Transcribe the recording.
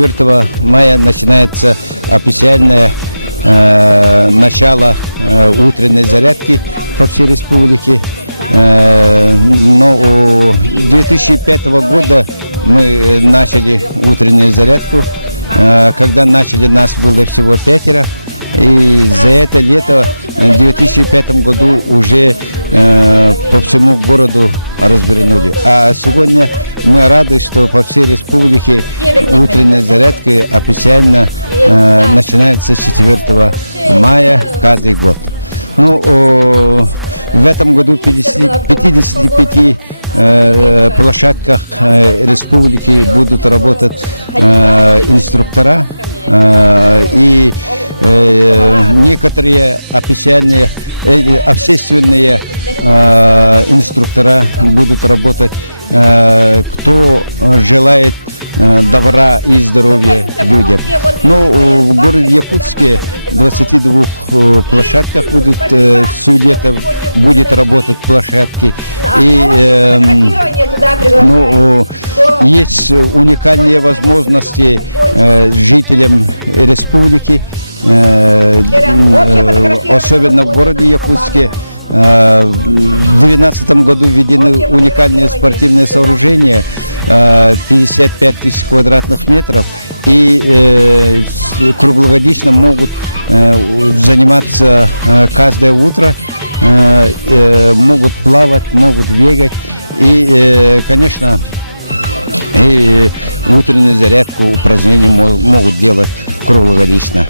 4 мая начинается официальное начало утренней зарядки по всей республике. Но 2005 года мы начали утреннюю зарядку. Когда начали, нас было всего 5. И за это лето в 2005 году уже по всему городу развернули. А сегодня мы рады, что по всей республике утренняя зарядка официально начинается с 4 мая каждый год. Ну, в этом году в 55 площадках республики будут работать инструктора, и некоторые официальные общественные инструктора будут работать, кто желает добра и здоровья людям. Но в городе Якутске 22 площадках будут все лето будет работать площадки. И есть уникальные возможности жителям республики, особенно в городе Якутске. В 2012 году введены уникальные спортивные сооружения, 55 тысяч квадратных метров, и круглогодично могут заниматься каждое утро, могут плавать, могут бегать, и, конечно, и утреннюю зарядку, упражнения могут делать круглогодично.